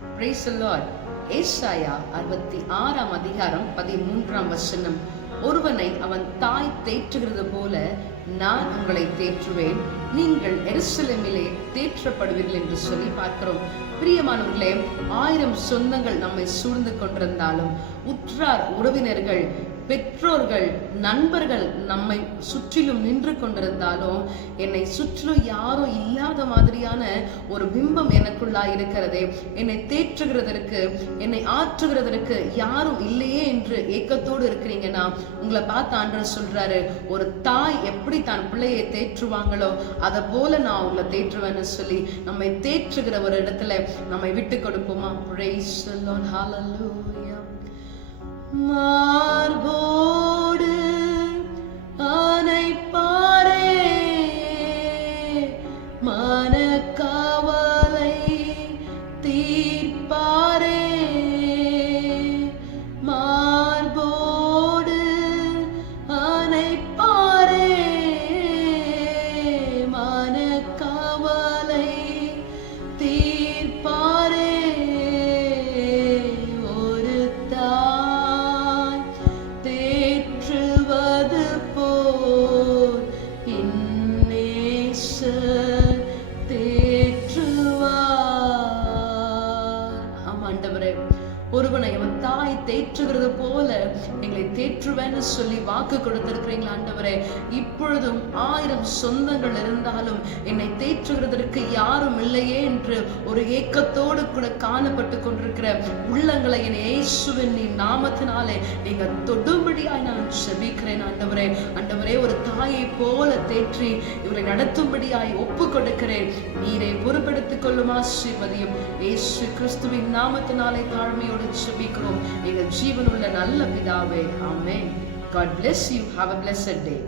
Praise the Lord. ஏசாயா 66 அதிகாரம் 13 ஒருவனை அவன் தாய் தேற்றுகிறது போல நான் உங்களை தேற்றுவேன், நீங்கள் எருசலேமிலே தேற்றப்படுவீர்கள் என்று சொல்லி பார்க்கிறோம். பிரியமானவர்களே, 1000 சொந்தங்கள் நம்மை சூழ்ந்து கொண்டிருந்தாலும், உற்றார் உறவினர்கள், பெற்றோர்கள், நண்பர்கள் நம்மை சுற்றிலும் நின்று கொண்டிருந்தாலும், என்னை சுற்றிலும் யாரும் இல்லாத மாதிரியான ஒரு பிம்பம் எனக்குள்ளா இருக்கிறதே, என்னை தேற்றுகிறதற்கு, என்னை ஆற்றுகிறதற்கு யாரும் இல்லையே என்று ஏக்கத்தோடு இருக்கிறீங்கன்னா, உங்களை பார்த்து ஆண்டவர் சொல்றாரு, ஒரு தாய் எப்படி தான் பிள்ளையை தேற்றுவாங்களோ அதை போல நான் உங்களை தேற்றுவேன்னு சொல்லி நம்மை தேற்றுகிற ஒரு இடத்துல நம்மை விட்டு கொடுப்போமா? Praise the Lord. Hallelujah. மார்போடு அணைப்பாரே, மனக்கவலை தீர்ப்பாரே, மார்போடு அணைப்பாரே, மனக்கவலை தீர்ப்பாரே. ஒரு தாய் தேற்றுவது போல் இந்நேசர் தேற்றுவார். ஆமாண்டவரே, ஒருவனை அவன் தாய் தேற்றுகிறது போல எங்களை தேற்றுவேன்னு சொல்லி வாக்கு கொடுத்திருக்கிறீங்களா ஆண்டவரே? இப்பொழுதும் 1000 சொந்தங்கள் இருந்தாலும் என்னை தேற்றுகிறதற்கு யாரும் இல்லையே என்று ஒரு ஏக்கத்தோடு கூட காணப்பட்டு கொண்டிருக்கிற உள்ளங்களை என் இயேசுவின் நீ நாமத்தினாலே நீங்க தொடும்படியாய் நான் ஜெபிக்கிறேன் ஆண்டவரே. ஆண்டவரே, ஒரு தாயை போல தேற்றி இவரை நடத்தும்படியாய் ஒப்பு கொடுக்கிறேன். நீரை பொறுப்படுத்திக் கொள்ளும் ஆசீர்வதியும் இயேசு கிறிஸ்துவின் நாமத்தினாலே தாழ்மையோடு ஜெபிக்கிறோம் எங்கள் ஜீவனுள்ள நல்ல பிதாவே. ஆமென். God bless you. Have a blessed day.